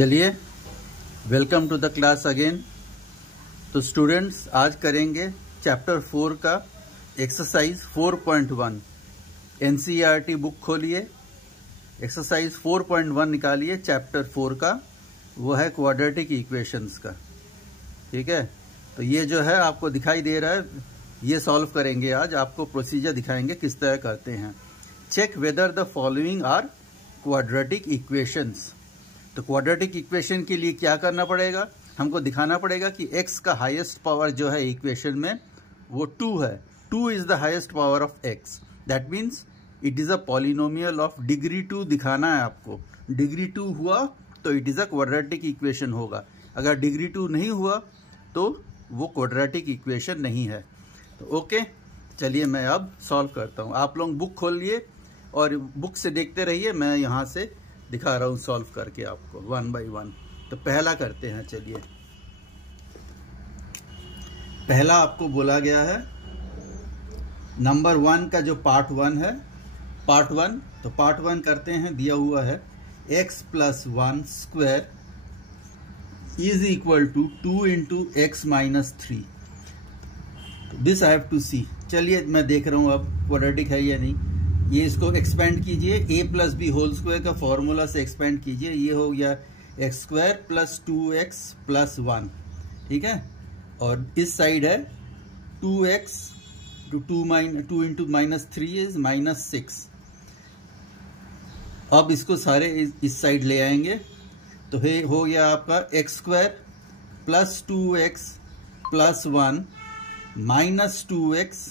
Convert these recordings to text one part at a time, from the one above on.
चलिए welcome to the class again. तो students आज करेंगे चैप्टर 4 का एक्सरसाइज 4.1। एनसीईआरटी बुक खोलिए, एक्सरसाइज 4.1 निकालिए चैप्टर 4 का, वो है क्वाड्रेटिक इक्वेशंस का। ठीक है, तो ये जो है आपको दिखाई दे रहा है, ये सॉल्व करेंगे आज। आपको प्रोसीजर दिखाएंगे किस तरह करते हैं। Check whether the following are quadratic equations. तो क्वाड्रेटिक इक्वेशन के लिए क्या करना पड़ेगा, हमको दिखाना पड़ेगा कि x का हाईएस्ट पावर जो है इक्वेशन में वो 2 है। 2 is the highest power of x, that means it is a polynomial of degree 2 दिखाना है आपको। डिग्री 2 हुआ तो it is a quadratic equation होगा। अगर डिग्री 2 नहीं हुआ तो वो क्वाड्रेटिक इक्वेशन नहीं है। तो ओके, चलिए मैं अब सॉल्व करता हूँ। आप लोग बुक खोल लिए और बुक से देखते रहिए, मैं यहाँ से दिखा रहा हूँ सॉल्व करके आपको 1 बाय 1। तो पहला करते हैं। चलिए, पहला आपको बोला गया है नंबर 1 का जो पार्ट 1 है, पार्ट 1। तो पार्ट 1 करते हैं। दिया हुआ है x plus 1 square is equal to 2 into x minus 3। This I have to see. चलिए मैं देख रहा हूँ अब क्वाड्रेटिक है या नहीं। ये इसको एक्सपेंड कीजिए, a plus B whole square का फॉर्मूला से एक्सपेंड कीजिए। ये हो गया x square plus 2x plus 1। ठीक है, और इस साइड है 2x to 2 into minus 3 is minus 6। अब इसको सारे इस साइड ले आएंगे तो हो गया आपका X square plus 2x plus 1 minus 2x,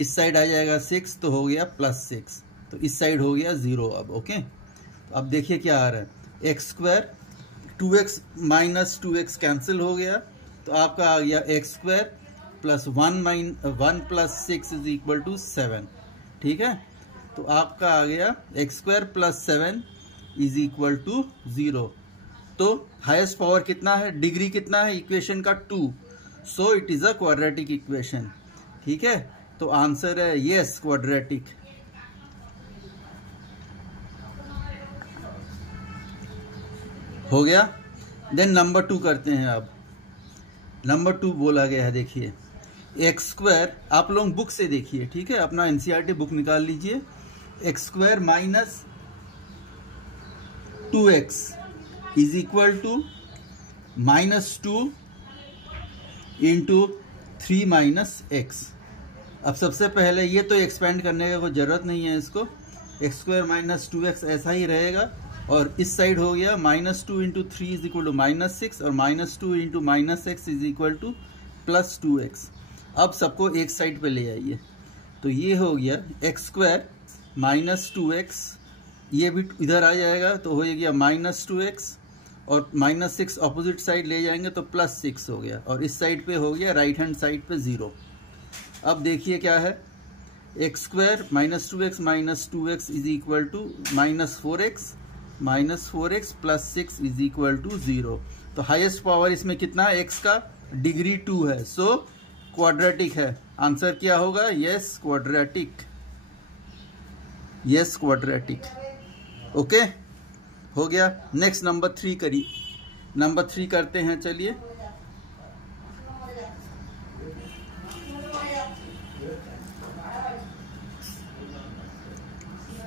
इस साइड आ जाएगा 6 तो हो गया प्लस 6, तो इस साइड हो गया 0। अब ओके, तो अब देखिए क्या आ रहा है। X square 2x minus 2x cancel हो गया, तो आपका आ गया x square plus 1 plus 6 is equal to 7। ठीक है, तो आपका आ गया x square plus 7 is equal to 0। तो हाईएस्ट पावर कितना है, डिग्री कितना है इक्वेशन का 2, so it is a quadratic equation. ठीक है, तो आंसर है यस, क्वाड्रेटिक। हो गया। देन नंबर 2 करते हैं। अब नंबर 2 बोला गया है, देखिए एक्स स्क्वायर, आप लोग बुक से देखिए। ठीक है, अपना एनसीईआरटी बुक निकाल लीजिए। X square minus 2x is equal to minus 2 into 3 minus X. अब सबसे पहले ये तो एक्सपेंड करने का कोई जरूरत नहीं है इसको। एक्स स्क्वायर माइनस 2x ऐसा ही रहेगा, और इस साइड हो गया minus 2 into 3 is equal to minus 6, और minus 2 into minus X is equal to plus 2x। अब सबको एक साइड पे ले आइए, तो ये हो गया एक्स स्क्वायर माइनस 2x, ये भी इधर आ जाएगा तो हो गया माइनस 2x, और माइनस 6 अपोजिट साइड ले जाएंगे तो प्लस 6 हो गया, और इस साइड पे हो गया राइट हैंड साइड पे 0। अब देखिए क्या है, X square minus 2x is equal to minus 4x plus 6 is equal to 0। तो हाईएस्ट पावर इसमें कितना है, x का डिग्री 2 है, सो क्वाड्रेटिक है। आंसर क्या होगा, yes quadratic, yes quadratic. Okay, हो गया। नेक्स्ट नंबर 3 करिए। नंबर 3 करते हैं। चलिए,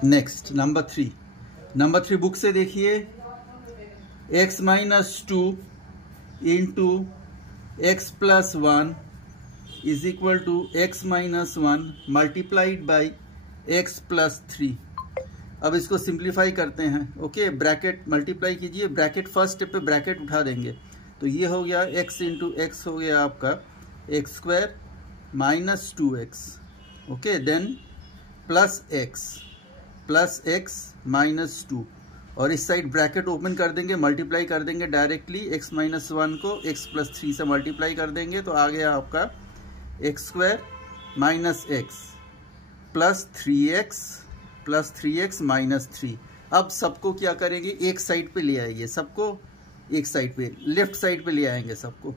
नेक्स्ट नंबर 3। नंबर 3 बुक से देखिए। x minus 2 into x plus 1 is equal to X minus 1 multiplied by X plus 3। अब इसको सिंप्लीफाई करते हैं। ओके, ब्रैकेट मल्टीप्लाई कीजिए, ब्रैकेट फर्स्ट स्टेप पे ब्रैकेट उठा देंगे, तो ये हो गया x इंटू एक्स हो गया आपका X square minus 2x। Okay, then plus x minus 2, और इस साइड ब्रैकेट ओपन कर देंगे, मल्टीप्लाई कर देंगे डायरेक्टली। x माइनस 1 को x प्लस 3 से मल्टीप्लाई कर देंगे, तो आ गया आपका X square minus x plus 3x minus 3। अब सबको क्या करेंगे, एक साइड पे ले आएंगे, सबको एक साइड पे, लेफ्ट साइड पे ले आएंगे सबको।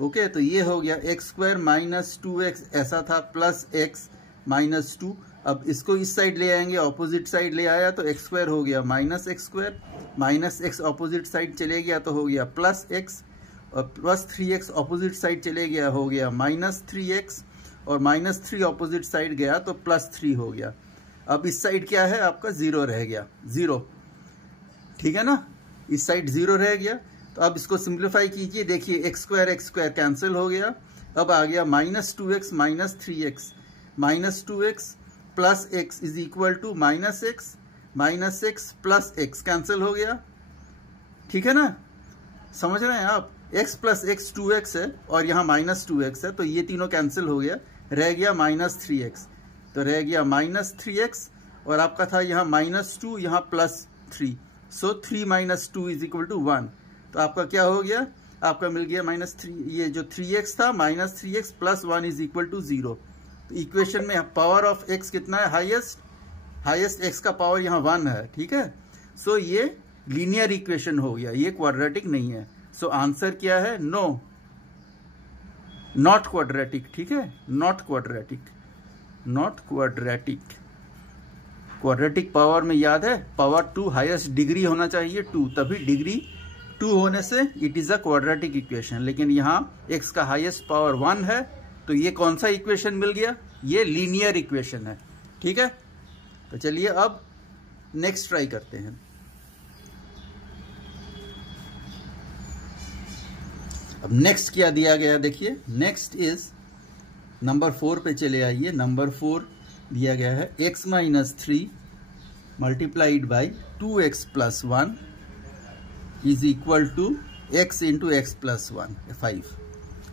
ओके, तो ये हो गया एक्स स्क्वायर माइनस 2x ऐसा था, प्लस x माइनस 2, अब इसको इस साइड ले आएंगे, ऑपोजिट साइड ले आया तो एक्स स्क्वायर हो गया minus x square, minus x opposite side चले गया तो हो गया प्लस एक्स, और प्लस 3x ऑपोजिट साइड चले गया हो गया माइनस 3x, और माइनस 3 ऑपोजिट साइड गया तो प्लस 3 हो गया। अब इस साइड क्या है आपका, जीरो रह गया, जीरो, ठीक है ना, इस साइड जीरो रह गया। तो अब इसको सिंप्लीफाई कीजिए, देखिए एक्स स्क्वायर कैंसिल हो गया। अब आ गया minus 2x minus 3x, minus 2x plus x is equal to minus X plus x cancel हो गया, ठीक है ना, समझ रहे हैं आप। x प्लस एक्स 2x है और यहाँ माइनस 2x है, तो ये तीनों कैंसिल हो गया, रह गया माइनस 3x, तो रह गया माइनस 3x, और आपका था यहाँ माइनस 2, यहाँ plus 3, so 3 minus 2 is equal to 1। तो आपका क्या हो गया, आपका मिल गया माइनस 3, ये जो 3x था minus 3x plus 1 is equal to 0। तो इक्वेशन में पावर ऑफ x कितना है, हाईएस्ट x का पावर यहाँ 1 है, ठीक है। सो ये लीनियर इक्वेशन हो गया, ये क्वाड्रेटिक नहीं है। सो आंसर क्या है, नो, नॉट क्वाड्रेटिक, ठीक है, not quadratic, not quadratic. Quadratic power में याद है पावर 2 हाईएस्ट डिग्री होना चाहिए 2, तभी डिग्री 2 होने से it is a quadratic equation. लेकिन यहाँ x का हाईएस्ट पावर 1 है, तो ये कौन सा इक्वेशन मिल गया, ये लीनियर इक्वेशन है, ठीक है। तो चलिए अब नेक्स्ट ट्राई करते हैं। अब नेक्स्ट क्या दिया गया देखिए, नेक्स्ट इज नंबर 4 पे चले आइए। नंबर 4 दिया गया है x minus 3 multiplied by 2x plus 1 is equal to x into x plus 1 5।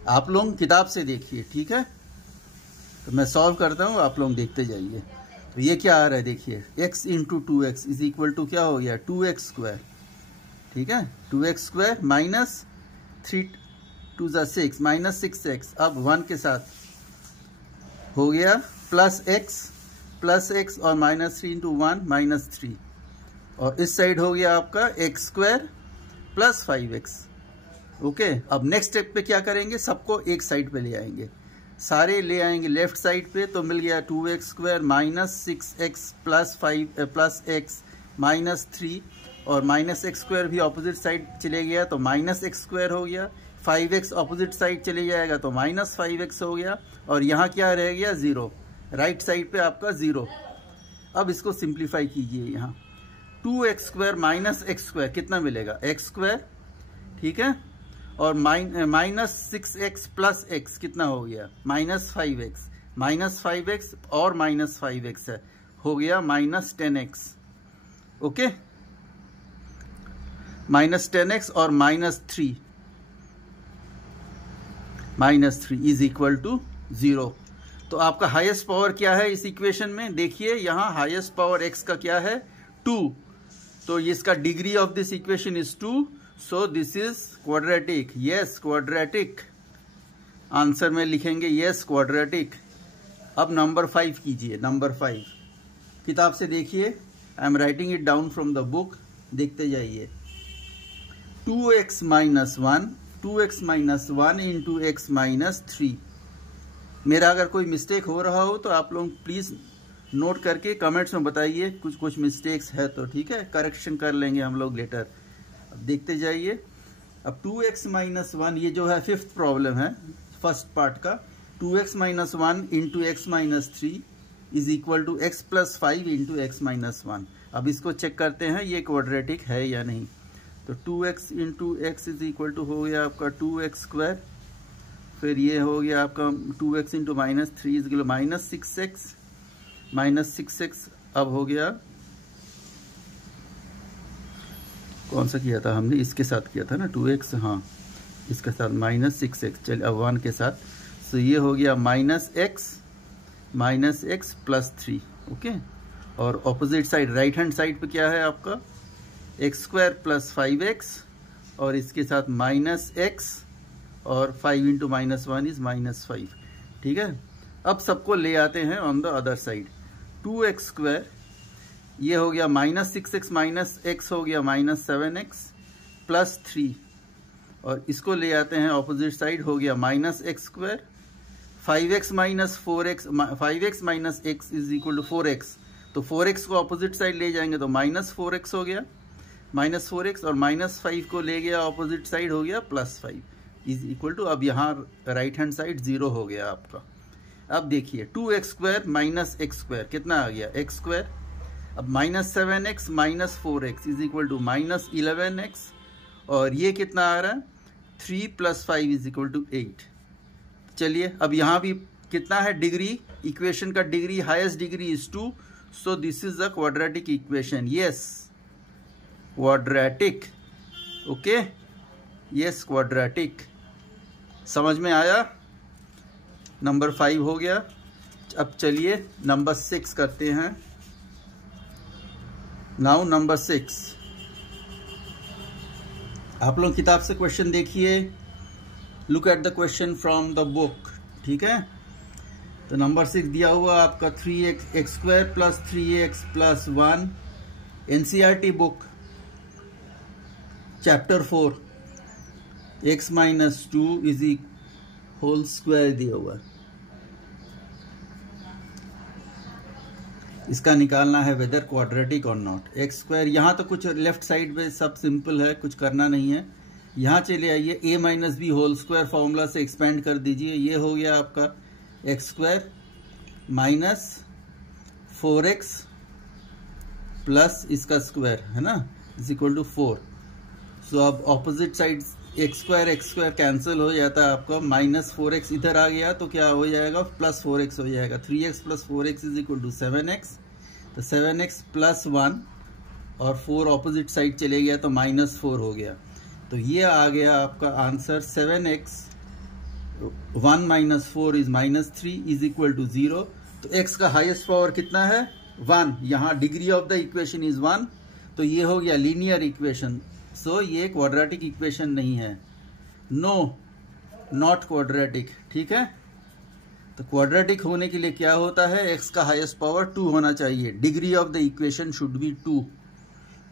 आप लोग किताब से देखिए, ठीक है, तो मैं सॉल्व करता हूँ, आप लोग देखते जाइए। तो ये क्या आ रहा है देखिए, x into 2x is equal to क्या हो गया 2x स्क्वायर, ठीक है, 2x square minus 3 2 6 minus 6x, अब 1 के साथ हो गया प्लस x और माइनस 3 इंटू 1 माइनस 3, और इस साइड हो गया आपका x square plus 5x। Okay, अब नेक्स्ट स्टेप पे क्या करेंगे, सबको एक साइड पे ले आएंगे, सारे ले आएंगे लेफ्ट साइड पे, तो मिल गया 2x square minus 6x plus x minus 3, और माइनस एक्स स्क्वायर भी ऑपोजिट साइड चले गया तो माइनस एक्स स्क्वायर हो गया, 5x ऑपोजिट साइड चले जाएगा तो माइनस 5x हो गया, और यहाँ क्या रह गया 0, राइट साइड पे आपका 0। अब इसको सिंप्लीफाई कीजिए, यहाँ 2x square minus x square कितना मिलेगा x स्क्वायर, ठीक है, और माइनस 6x प्लस x कितना हो गया माइनस 5x और माइनस 5x है, हो गया minus 10x। Okay, minus 10x और माइनस 3 इज इक्वल टू 0। तो आपका हाईएस्ट पावर क्या है इस इक्वेशन में, देखिए यहाँ हाईएस्ट पावर x का क्या है 2, तो इसका degree of this equation is 2, so this is quadratic, yes quadratic, answer में लिखेंगे यस क्वाड्रेटिक। अब नंबर 5 कीजिए, नंबर 5 किताब से देखिए, I am writing it down from the book, देखते जाइए। 2x minus 1 into x minus 3। मेरा अगर कोई मिस्टेक हो रहा हो तो आप लोग प्लीज़ नोट करके कमेंट्स में बताइए, कुछ मिस्टेक्स है तो ठीक है, करेक्शन कर लेंगे हम लोग लेटर। अब देखते जाइए, अब 2x माइनस 1, ये जो है 5th प्रॉब्लम है फर्स्ट पार्ट का, 2x minus 1 into x minus 3 is equal to X plus 5 into x minus 1। अब इसको चेक करते हैं ये क्वाड्रेटिक है या नहीं। तो 2x into X is equal to हो गया आपका 2x स्क्वायर, फिर ये हो गया आपका 2x into minus 3 is equal minus 6x, अब हो गया कौन सा किया था हमने, इसके साथ किया था ना 2x, हाँ इसके साथ माइनस 6x, चलिए अब 1 के साथ, तो ये हो गया माइनस x प्लस 3। ओके, और opposite side right hand side पे क्या है आपका x स्क्वायर प्लस 5x, और इसके साथ माइनस x और 5 इंटू माइनस 1 इज माइनस 5, ठीक है। अब सबको ले आते हैं on the other side, 2x square ये हो गया माइनस 6x माइनस x हो गया माइनस 7x प्लस 3, और इसको ले आते हैं ऑपोजिट साइड, हो गया minus x square, 5x minus 4x, 5x minus x is equal to 4x, तो 4x को ऑपोजिट साइड ले जाएंगे तो माइनस 4x हो गया, माइनस 4x, और माइनस 5 को ले गया ऑपोजिट साइड हो गया प्लस 5 इज इक्वल टू, अब यहाँ राइट हैंड साइड 0 हो गया आपका। अब देखिए 2x square minus x square कितना आ गया, एक्स स्क्वायर। अब minus 7x minus 4x is equal to minus 11x, और ये कितना आ रहा है 3 प्लस 5 इज इक्वल टू 8। चलिए अब यहाँ भी कितना है डिग्री, इक्वेशन का degree, highest degree is 2, so this is a quadratic equation, yes quadratic, okay, yes quadratic. समझ में आया, नंबर 5 हो गया। अब चलिए नंबर 6 करते हैं। नाउ नंबर 6, आप लोग किताब से क्वेश्चन देखिए, look at the question from the book, ठीक है। तो नंबर 6 दिया हुआ आपका 3x square plus 3x plus 1, NCERT book chapter 4, x minus 2 is whole square दिया हुआ। इसका निकालना है वेदर क्वाड्रेटिक और नॉट। एक्स स्क्वायर, यहाँ तो कुछ लेफ्ट साइड पे सब सिंपल है, कुछ करना नहीं है। यहाँ चले आइए, a minus B whole square formula से एक्सपेंड कर दीजिए, ये हो गया आपका X square minus 4x plus इसका स्क्वायर है ना इज इक्वल टू 4। सो अब opposite side X square cancel हो जाता है आपका, माइनस 4x इधर आ गया तो क्या हो जाएगा प्लस 4x हो जाएगा, 3x plus 4x is equal to 7x, तो 7x प्लस 1 और 4 ऑपोजिट साइड चले गया तो माइनस 4 हो गया। तो ये आ गया आपका answer 7x 1 minus 4 is minus 3 is equal to 0। तो x का हाईएस्ट पावर कितना है 1, यहाँ degree of the equation is 1, तो ये हो गया लीनियर इक्वेशन। सो ये क्वाड्रेटिक इक्वेशन नहीं है, नो नॉट क्वाड्रेटिक, ठीक है। तो क्वाड्रेटिक होने के लिए क्या होता है, x का हाईएस्ट पावर 2 होना चाहिए, degree of the equation should be 2,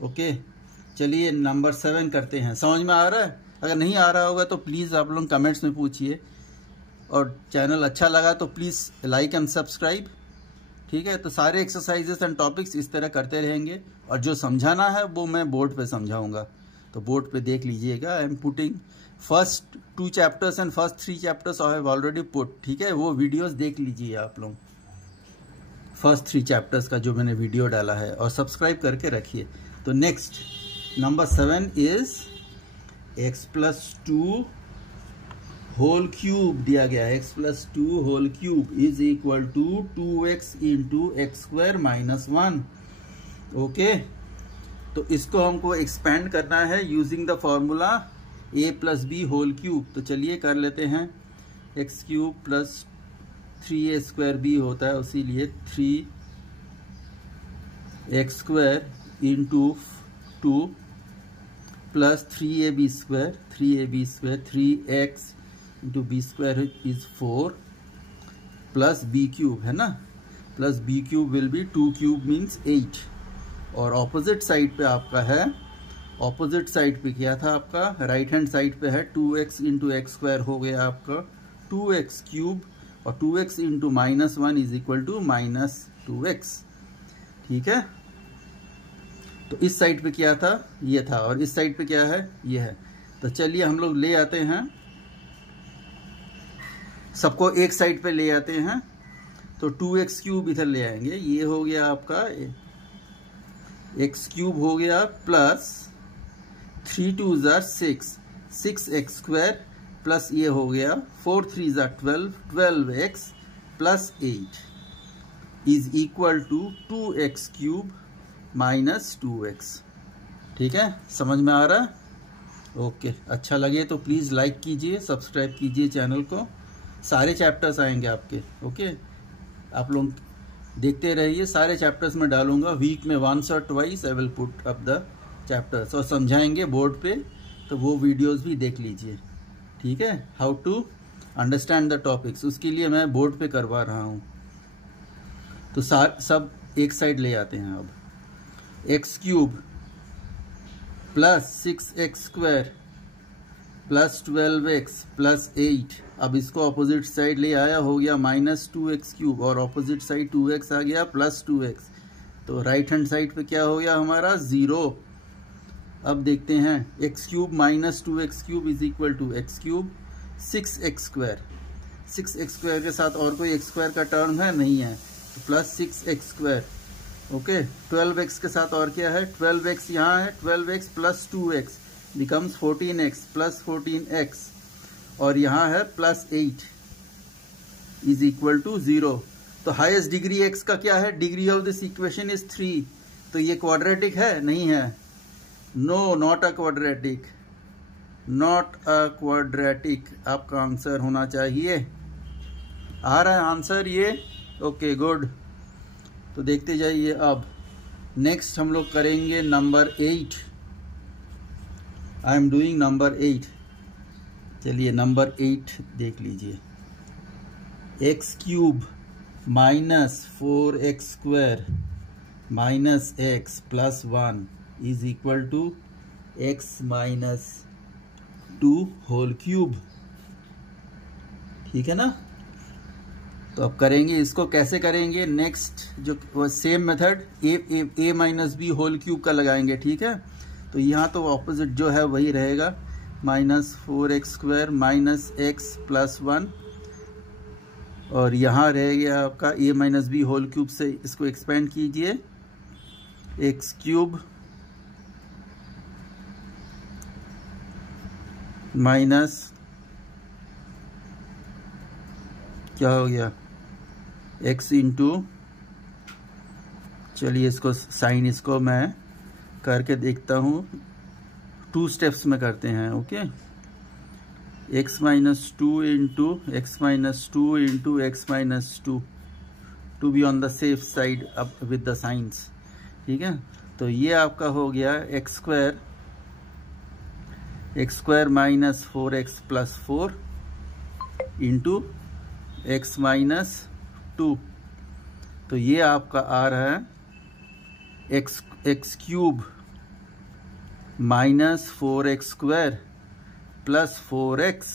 okay. चलिए नंबर 7 करते हैं। समझ में आ रहा है? अगर नहीं आ रहा होगा तो प्लीज़ आप लोग कमेंट्स में पूछिए, और चैनल अच्छा लगा तो प्लीज़ लाइक एंड सब्सक्राइब, ठीक है। तो सारे एक्सरसाइजेस एंड टॉपिक्स इस तरह करते रहेंगे, और जो समझाना है वो मैं बोर्ड पे समझाऊंगा, तो बोर्ड पे देख लीजिएगा। I am putting first 2 chapters and first 3 chapters I have already put, ठीक है। वो वीडियोस देख लीजिए आप लोग, फर्स्ट 3 चैप्टर्स का जो मैंने वीडियो डाला है, और सब्सक्राइब करके रखिए। तो next number 7 is x plus 2 whole cube दिया गया है, x plus 2 whole cube is equal to 2x into x square minus 1, okay. तो इसको हमको एक्सपेंड करना है using the formula a plus B whole cube. तो चलिए कर लेते हैं, x cube plus 3a square b होता है, उसीलिए 3x square into 2 plus 3ab square 3x into b square is 4 plus b cube है ना, plus b cube will be 2 cube means 8, और ऑपोजिट साइड पे आपका है, ऑपोजिट साइड पे क्या था आपका, राइट हैंड साइड पे है 2x इंटू एक्स स्क्वायर हो गया आपका 2x क्यूब, और 2x into minus 1 is equal to minus 2x, ठीक है। तो इस साइड पे क्या था, ये था, और इस साइड पे क्या है, ये है। तो चलिए हम लोग ले आते हैं, सबको एक साइड पे ले आते हैं। तो 2x क्यूब इधर ले आएंगे, ये हो गया आपका x क्यूब हो गया प्लस 3 2 ज़ा 6x स्क्वायर प्लस ये हो गया 4 3 ज़ा 12x plus 8 is equal to 2x cube minus 2x, ठीक है। समझ में आ रहा है? ओके, अच्छा लगे तो प्लीज़ लाइक कीजिए, सब्सक्राइब कीजिए चैनल को, सारे चैप्टर्स आएंगे आपके, ओके। आप लोग देखते रहिए, सारे चैप्टर्स में डालूंगा, वीक में वंस और twice I will put up the chapters, और समझाएंगे बोर्ड पे, तो वो वीडियोस भी देख लीजिए, ठीक है। How to understand the topics, उसके लिए मैं बोर्ड पे करवा रहा हूँ। तो सब एक साइड ले आते हैं। अब x cube plus 6x square plus 12x plus 8, अब इसको अपोजिट साइड ले आया, हो गया माइनस 2x क्यूब, और अपोजिट साइड 2x आ गया प्लस 2x, तो राइट हैंड साइड पे क्या हो गया हमारा 0। अब देखते हैं x cube minus 2x cube is equal to x cube 6x square, 6x square के साथ और कोई x स्क्वायर का टर्म है नहीं है, तो plus 6x square. Okay, 12x के साथ और क्या है, 12x यहाँ है, 12x plus 2x becomes 14x plus 14x, और यहाँ है प्लस 8 इज इक्वल टू 0। तो हाईएस्ट डिग्री x का क्या है, degree of this equation is 3, तो ये क्वाड्रेटिक है नहीं है, no not a quadratic, not a quadratic आपका आंसर होना चाहिए। आ रहा है आंसर ये, ओके गुड। तो देखते जाइए। अब नेक्स्ट हम लोग करेंगे number 8, I am doing number 8। चलिए नंबर 8 देख लीजिए, x cube minus 4x square minus x plus 1 is equal to x minus 2 whole cube, ठीक है ना। तो अब करेंगे इसको, कैसे करेंगे, नेक्स्ट जो same method a minus B whole cube का लगाएंगे, ठीक है। तो यहाँ तो ऑपोजिट जो है वही रहेगा, minus 4x square minus x plus 1, और यहाँ रह गया आपका a minus B whole cube से इसको एक्सपेंड कीजिए, x क्यूब माइनस क्या हो गया x इंटू, चलिए इसको साइन इसको मैं करके देखता हूँ, 2 स्टेप्स में करते हैं। Okay, x minus 2 into x minus 2 into x minus 2 to be on the safe side अब विद द साइंस, ठीक है। तो ये आपका हो गया x square minus 4x plus 4 into x minus 2, तो ये आपका आ रहा है x cube minus 4x square plus 4x,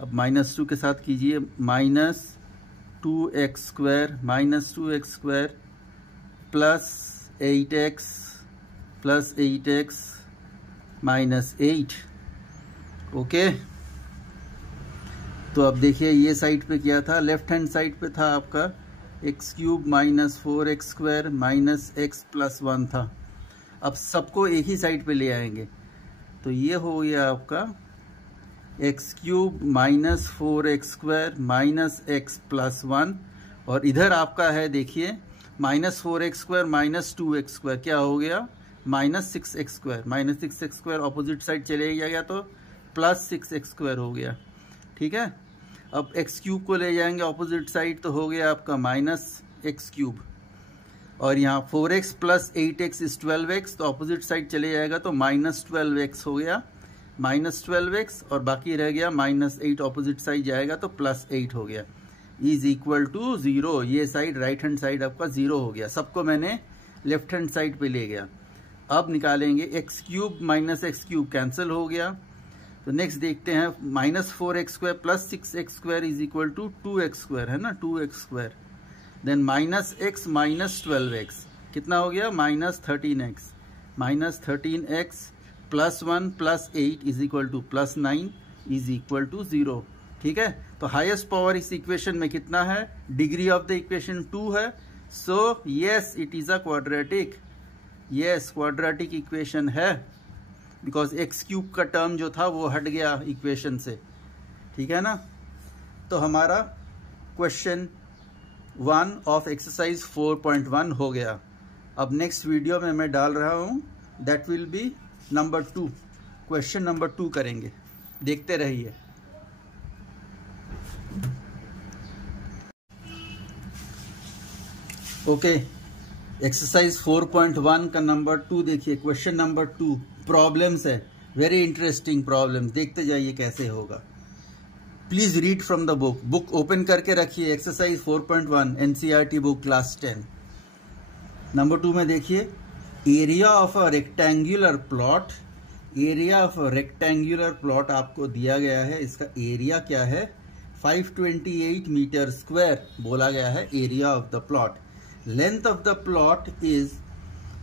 अब माइनस 2 के साथ कीजिए, minus 2x square minus 2x square plus 8x minus 8। Okay, तो अब देखिए ये साइड पे क्या था, लेफ्ट हैंड साइड पे था आपका x cube minus 4x square minus x plus 1 था। अब सबको एक ही साइड पे ले आएंगे, तो ये हो गया आपका x cube minus 4x square minus x plus 1, और इधर आपका है देखिए minus 4x square minus 2x square, क्या हो गया minus 6x square, minus 6x square opposite side चले जाएगा तो प्लस 6x स्क्वायर हो गया, ठीक है। अब x क्यूब को ले जाएंगे अपोजिट साइड, तो हो गया आपका माइनस x क्यूब, और यहाँ 4x plus 8x is 12x, तो अपोजिट साइड चले जाएगा तो माइनस 12x हो गया, माइनस 12x, और बाकी रह गया माइनस 8, अपोजिट साइड जाएगा तो प्लस 8 हो गया, इज इक्वल टू 0। ये साइड राइट हैंड साइड आपका 0 हो गया, सबको मैंने लेफ्ट हैंड साइड पे ले गया। अब निकालेंगे x cube minus x cube cancel हो गया, तो नेक्स्ट देखते हैं minus 4x square plus 6x square is equal to 2x square, है ना, 2x square, then minus x minus 12x कितना हो गया minus 13x, minus 13x plus 1 plus 8 is equal to plus 9 is equal to 0, ठीक है। तो highest power इस equation में कितना है, डिग्री ऑफ द इक्वेशन 2 है, so yes it is a quadratic, yes quadratic equation है, बिकॉज एक्स क्यूब का टर्म जो था वो हट गया इक्वेशन से, ठीक है ना। तो हमारा क्वेश्चन 1 ऑफ एक्सरसाइज 4.1 हो गया। अब नेक्स्ट वीडियो में मैं डाल रहा हूँ, that will B number 2, question number 2 करेंगे, देखते रहिए। ओके, एक्सरसाइज 4.1 का नंबर 2 देखिए, क्वेश्चन नंबर 2 प्रॉब्लम्स है, वेरी इंटरेस्टिंग प्रॉब्लम्स, देखते जाइए कैसे होगा। Please read from the book, book open करके रखिए, exercise 4.1 NCERT book class 10। Number 2 में देखिए, area of a rectangular plot area of rectangular plot आपको दिया गया है, इसका एरिया क्या है 528 मीटर स्क्वायर बोला गया है area of the plot. Length of the plot is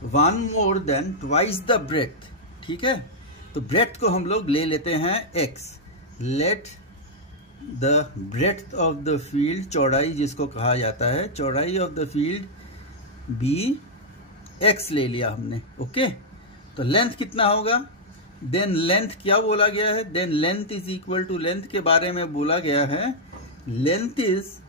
1 more than twice the breadth. ठीक है, तो ब्रेथ को हम लोग ले लेते हैं x। Let the breadth of the field, चौड़ाई जिसको कहा जाता है, चौड़ाई of the field be x ले लिया हमने। ओके, तो लेंथ कितना होगा, देन लेंथ क्या बोला गया है, then length is equal to, length के बारे में बोला गया है length is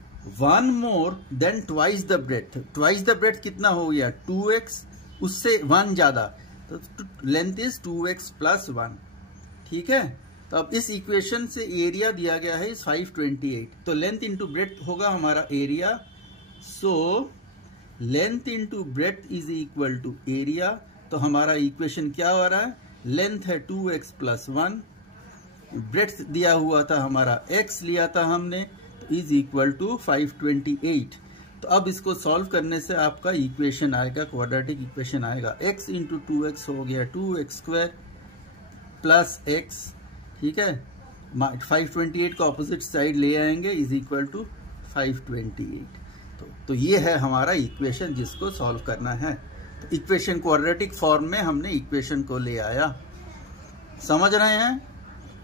1 more than twice the breadth. Twice the breadth कितना हो गया 2x, उससे 1 ज्यादा, तो लेंथ इज 2x प्लस 1। ठीक है, तो अब इस इक्वेशन से एरिया दिया गया है इस 528, तो लेंथ इंटू ब्रेथ होगा हमारा area. So length into breadth is equal to area. तो हमारा इक्वेशन क्या हो रहा है, लेंथ है 2x प्लस 1, ब्रेथ दिया हुआ था हमारा x लिया था हमने, तो इज इक्वल टू 528। तो अब इसको सॉल्व करने से आपका इक्वेशन आएगा, क्वाड्रेटिक इक्वेशन आएगा, x इंटू 2x हो गया 2x स्क्वायर प्लस x। ठीक है, 528 को ऑपोजिट साइड ले आएंगे, इज इक्वल टू 528। तो ये है हमारा इक्वेशन जिसको सॉल्व करना है। तो इक्वेशन क्वाड्रेटिक फॉर्म में हमने इक्वेशन को ले आया। समझ रहे हैं?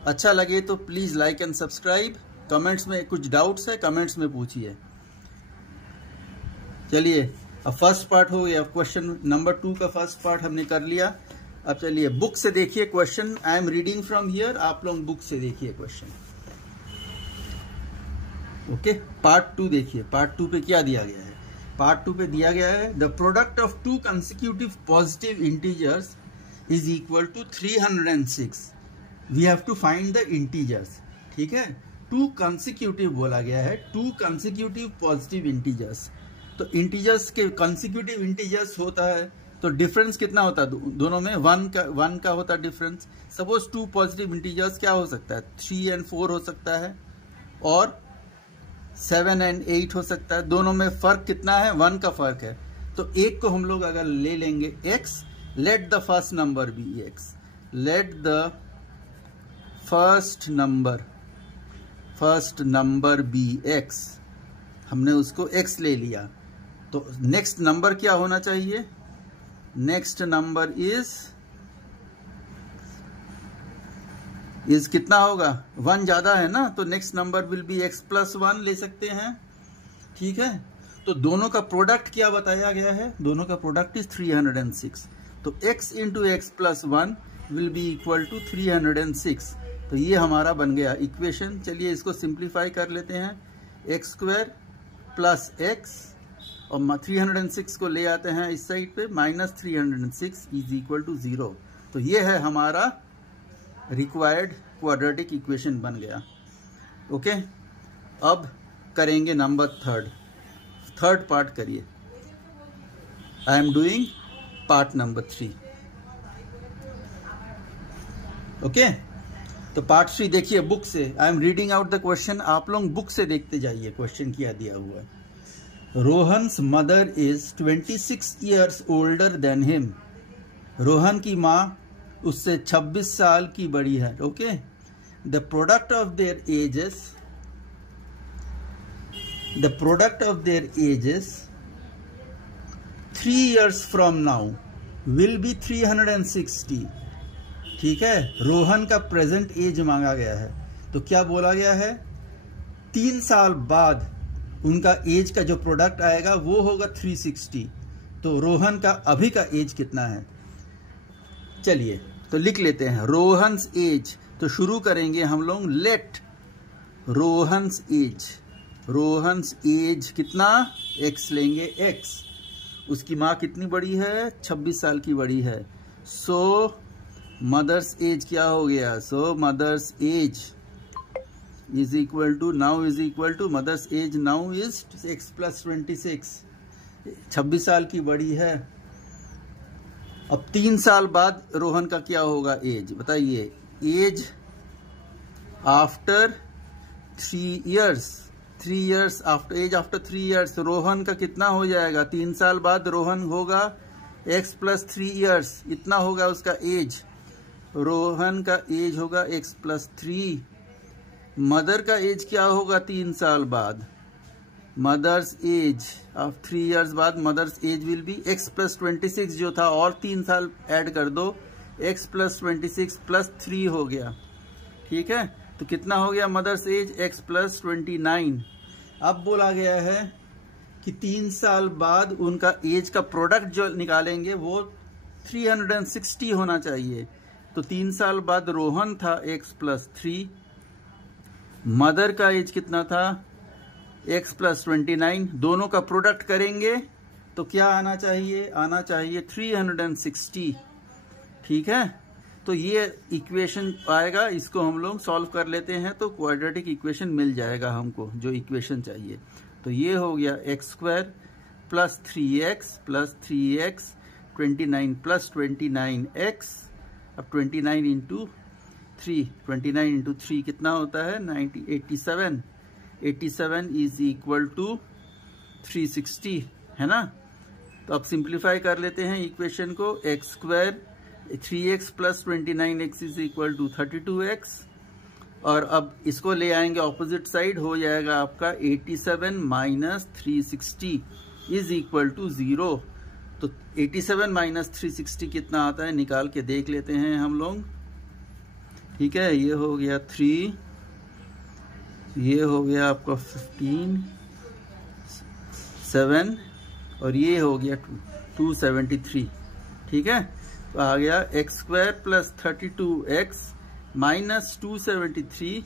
अच्छा लगे तो please like and subscribe. Comments में कुछ डाउट्स है कमेंट्स में पूछिए। चलिए, अब फर्स्ट पार्ट हो गया, क्वेश्चन नंबर 2 का फर्स्ट पार्ट हमने कर लिया। अब चलिए बुक से देखिए question, I am reading from here, आप लोग बुक से देखिए क्वेश्चन। ओके, पार्ट 2 देखिए, पार्ट 2 पे क्या दिया गया है। पार्ट 2 पे दिया गया है the product of 2 consecutive positive integers is equal to 306। We have to find the integers. ठीक है, 2 कंसेक्यूटिव बोला गया है, 2 कंसेक्यूटिव पॉजिटिव इंटीजर्स। तो इंटीजर्स के कंसेक्यूटिव इंटीजर्स होता है तो डिफरेंस कितना होता है दोनों में, 1 का होता है डिफरेंस। सपोज 2 पॉजिटिव इंटीजर्स क्या हो सकता है, 3 and 4 हो सकता है, और 7 and 8 हो सकता है। दोनों में फर्क कितना है, 1 का फर्क है। तो एक को हम लोग अगर ले लेंगे x, let the first number be x, let the first number be x, हमने उसको x ले लिया। तो नेक्स्ट नंबर क्या होना चाहिए, नेक्स्ट नंबर इज कितना होगा, 1 ज्यादा है ना, तो next number will be x plus 1 ले सकते हैं। ठीक है, तो दोनों का प्रोडक्ट क्या बताया गया है, दोनों का प्रोडक्ट इज 306। तो x into x plus 1 will be equal to 306। तो ये हमारा बन गया इक्वेशन। चलिए इसको सिंप्लीफाई कर लेते हैं, एक्स स्क्वायर प्लस एक्स, और 306 को ले आते हैं इस साइड पे, माइनस 306 इज इक्वल टू 0। तो ये है हमारा रिक्वायर्ड क्वाड्रेटिक इक्वेशन बन गया। ओके, अब करेंगे नंबर थर्ड पार्ट करिए। आई am doing part number 3। Okay, तो पार्ट 3 देखिए बुक से, I am reading out the question, आप लोग बुक से देखते जाइए क्वेश्चन क्या दिया हुआ है। Rohan's mother is 26 years older than him. Rohan की माँ उससे 26 साल की बड़ी है। Okay, the product of their edges 3 years from now will be 360। ठीक है, रोहन का प्रेजेंट एज मांगा गया है, तो क्या बोला गया है, 3 साल बाद उनका एज का जो प्रोडक्ट आएगा वो होगा 360। तो रोहन का अभी का एज कितना है, चलिए तो लिख लेते हैं रोहन्स एज। तो शुरू करेंगे हम लोग, लेट रोहन्स एज कितना, x लेंगे, x उसकी माँ कितनी बड़ी है, 26 साल की बड़ी है। सो मदर्स एज क्या हो गया, so mother's age is equal to, now is equal to, mother's age now is x plus 26, 26 साल की बड़ी है। अब 3 साल बाद रोहन का क्या होगा एज, बताइए, age after 3 years, 3 years after, age after 3 years Rohan का कितना हो जाएगा, 3 साल बाद रोहन होगा x प्लस 3 years, इतना होगा उसका एज। रोहन का एज होगा x+3। मदर का एज क्या होगा 3 साल बाद? मदर्स एज ऑफ 3 इयर्स बाद mother's age will be x+26 जो था, और 3 साल ऐड कर दो, x+26 +3 हो गया। ठीक है, तो कितना हो गया मदर्स एज? x+29। अब बोला गया है कि 3 साल बाद उनका एज का प्रोडक्ट जो निकालेंगे वो 360 होना चाहिए। तो 3 साल बाद रोहन था x+3, मदर का एज कितना था? x+29। दोनों का प्रोडक्ट करेंगे तो क्या आना चाहिए? आना चाहिए 360। ठीक है, तो ये इक्वेशन आएगा, इसको हम लोग सॉल्व कर लेते हैं तो क्वाड्रेटिक इक्वेशन मिल जाएगा हमको जो इक्वेशन चाहिए। तो ये हो गया x² + 3x + 3x 29 + 29x। अब 29 इंटू 3, 29 इंटू 3 कितना होता है? 87। 87 इज इक्वल टू 360, है ना। तो अब सिंप्लीफाई कर लेते हैं इक्वेशन को। x² 3x + 29x is equal to 32x, और अब इसको ले आएंगे ऑपोजिट साइड, हो जाएगा आपका 87 - 360 इज इक्वल टू 0। तो 87 - 360 कितना आता है निकाल के देख लेते हैं हम लोग। ठीक है, ये हो गया 3, ये हो गया आपका 15, 7, और ये हो गया 273। ठीक है, तो आ गया x² + 32x - 273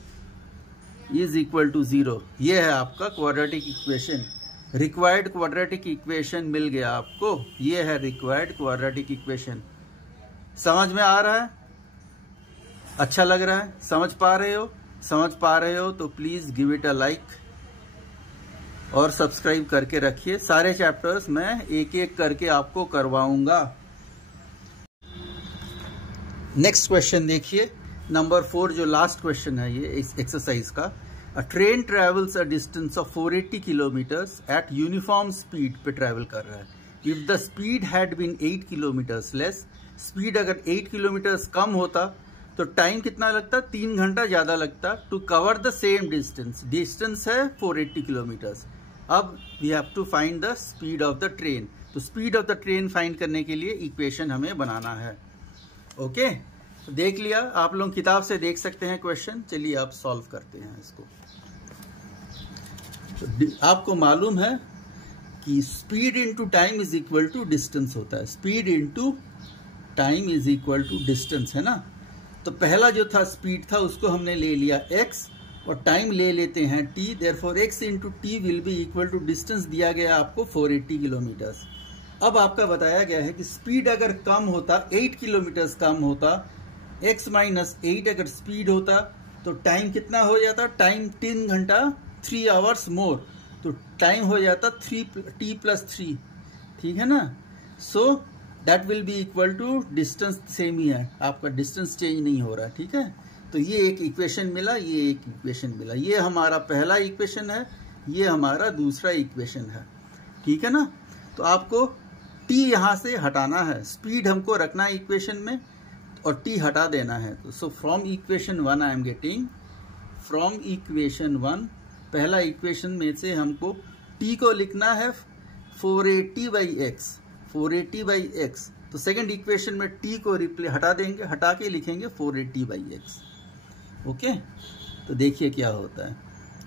is equal to 0। ये है आपका quadratic equation. Required quadratic equation मिल गया आपको। ये है रिक्वायर्ड क्वाड्रेटिक इक्वेशन। समझ में आ रहा है? अच्छा लग रहा है? समझ पा रहे हो? समझ पा रहे हो तो please give it a like और सब्सक्राइब करके रखिए। सारे चैप्टर्स मैं एक एक करके आपको करवाऊंगा। नेक्स्ट क्वेश्चन देखिए, नंबर 4 जो लास्ट क्वेश्चन है ये इस एक्सरसाइज का। A train travels a distance of 480 kilometres at uniform speed पे ट्रेवल कर रहा है। If the speed had been 8 kilometres less, speed अगर 8 किलोमीटर्स कम होता तो टाइम कितना लगता? 3 घंटा ज्यादा लगता to cover the same distance. Distance है 480 किलोमीटर्स। अब we have to find the speed of the train. तो speed of the train find करने के लिए इक्वेशन हमें बनाना है। ओके, तो देख लिया, आप लोग किताब से देख सकते हैं क्वेश्चन। चलिए आप सॉल्व करते हैं इसको। तो आपको मालूम है कि speed into time is equal to distance होता है। Speed into time is equal to distance, है ना। तो पहला जो था स्पीड था उसको हमने ले लिया x, और टाइम ले लेते हैं t। Therefore x into t will be equal to distance दिया गया आपको 480 किलोमीटर्स। अब आपका बताया गया है कि स्पीड अगर कम होता, 8 किलोमीटर्स कम होता, x - 8 अगर स्पीड होता तो टाइम कितना हो जाता? टाइम 3 घंटा 3 आवर्स मोर, तो टाइम हो जाता 3t + 3। ठीक है ना। So that will be equal to distance same ही है, आपका डिस्टेंस चेंज नहीं हो रहा। ठीक है, तो ये एक इक्वेशन मिला, ये एक इक्वेशन मिला। ये हमारा पहला इक्वेशन है, ये हमारा दूसरा इक्वेशन है। ठीक है ना। तो आपको t यहां से हटाना है, स्पीड हमको रखना है इक्वेशन में और t हटा देना है। तो so from equation 1 I am getting, from equation 1 पहला इक्वेशन में से हमको t को लिखना है 480/x, 480/x। तो सेकंड इक्वेशन में t को हटा देंगे, हटा के लिखेंगे 480/x। ओके, तो देखिए क्या होता है।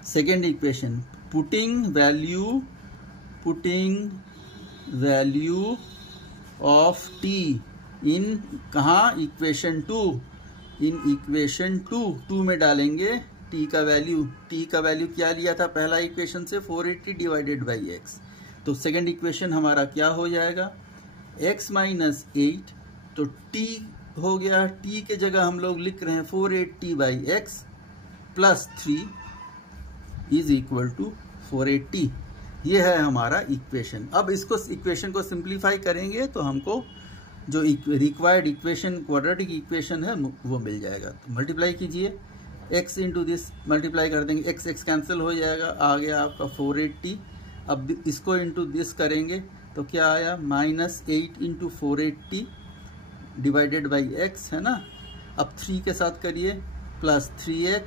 Second equation, putting value of t इन कहाँ? इक्वेशन 2। इन इक्वेशन 2 में डालेंगे t का वैल्यू। t का वैल्यू क्या लिया था पहला इक्वेशन से? 480/x। तो सेकंड इक्वेशन हमारा क्या हो जाएगा? x - 8, तो t हो गया, t के जगह हम लोग लिख रहे हैं 480/x + 3 इज इक्वल टू 480। ये है हमारा इक्वेशन। अब इसको इक्वेशन को सिंप्लीफाई करेंगे तो हमको जो रिक्वायर्ड इक्वेशन क्वाड्रेटिक इक्वेशन है वो मिल जाएगा। तो मल्टीप्लाई कीजिए, x इंटू दिस मल्टीप्लाई कर देंगे, x कैंसिल हो जाएगा, आ गया आपका 480। अब इसको इंटू दिस करेंगे तो क्या आया? -8 × 480 / x, है ना। अब 3 के साथ करिए प्लस 3x,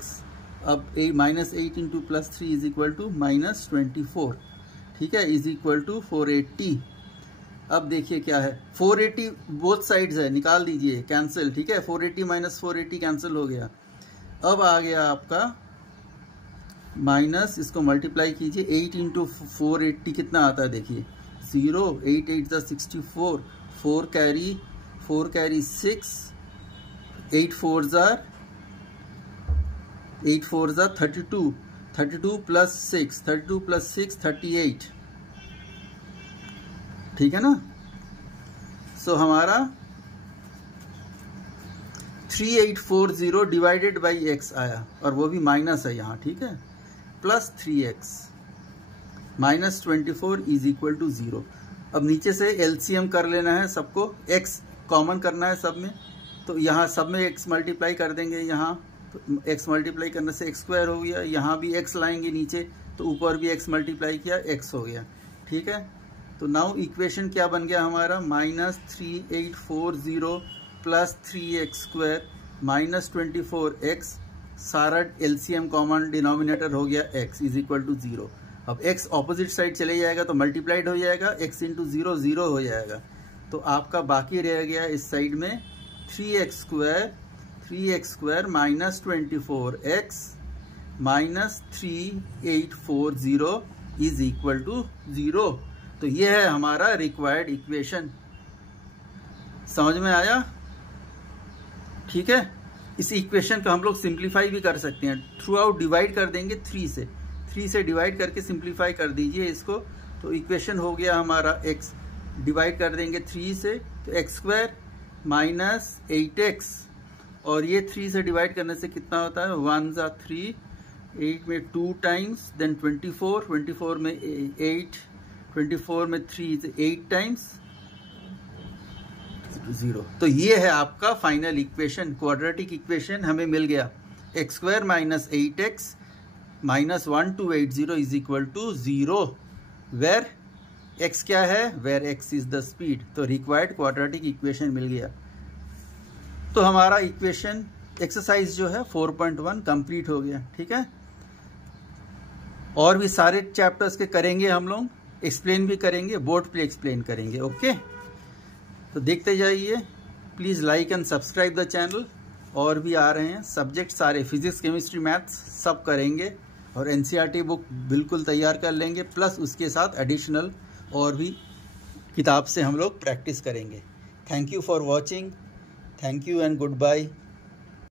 अब -8 into plus 3 is equal to -24, ठीक है, इज इक्वल टू 480। अब देखिए क्या है, 480 बोथ साइड्स है, निकाल दीजिए, कैंसिल, ठीक है, 480 माइनस 480 कैंसिल हो गया। अब आ गया आपका माइनस, इसको मल्टीप्लाई कीजिए, 8 इंटू 480 कितना आता है देखिए, 0, 8 8 64, 4 कैरी 6, 8 4 32, 32 प्लस 6, 32 प्लस 6 38, ठीक है ना। सो हमारा 3840 डिवाइडेड बाई x आया, और वो भी माइनस है यहाँ, ठीक है, plus 3x minus 24 is equal to 0। अब नीचे से एलसीएम कर लेना है, सबको x कॉमन करना है सब में, तो यहाँ सब में x मल्टीप्लाई कर देंगे, यहाँ तो x मल्टीप्लाई करने से x स्क्वायर हो गया, यहाँ भी x लाएंगे नीचे तो ऊपर भी x मल्टीप्लाई किया, x हो गया, ठीक है। तो नाउ इक्वेशन क्या बन गया हमारा, -3840 plus 3x square minus 24x, सारा एलसीएम कॉमन डिनोमिनेटर हो गया x इज इक्वल टू 0। अब x ऑपोजिट साइड चले जाएगा तो मल्टीप्लाइड हो जाएगा, x इंटू 0 0 हो जाएगा, तो आपका बाकी रह गया इस साइड में 3x square minus 24x minus 3840 is equal to 0। तो ये है हमारा रिक्वायर्ड इक्वेशन, समझ में आया, ठीक है। इस इक्वेशन को हम लोग सिंप्लीफाई भी कर सकते हैं, थ्रू आउट डिवाइड कर देंगे 3 से डिवाइड करके सिंप्लीफाई कर दीजिए इसको, तो इक्वेशन हो गया हमारा x, डिवाइड कर देंगे 3 से तो x स्क्वायर माइनस 8x, और ये 3 से डिवाइड करने से कितना होता है, 1 ज़ा 3, 8 में 2 टाइम्स, देन 24 में 8, 24 में 3 8 टाइम्स 0। तो ये है आपका फाइनल इक्वेशन, क्वाड्रेटिक इक्वेशन हमें मिल गया, x square minus 8x minus 1280 is equal to 0, where x क्या है, where x is the speed. तो रिक्वायर्ड क्वाड्रेटिक इक्वेशन मिल गया। तो हमारा इक्वेशन एक्सरसाइज जो है 4.1 कंप्लीट हो गया, ठीक है। और भी सारे चैप्टर्स के करेंगे हम लोग, एक्सप्लेन भी करेंगे, बोर्ड पे एक्सप्लेन करेंगे, ओके। तो देखते जाइए, please like and subscribe the channel. और भी आ रहे हैं सब्जेक्ट सारे, फिजिक्स केमिस्ट्री मैथ्स सब करेंगे, और एनसीईआरटी बुक बिल्कुल तैयार कर लेंगे, प्लस उसके साथ एडिशनल और भी किताब से हम लोग प्रैक्टिस करेंगे। Thank you for watching, thank you and good bye.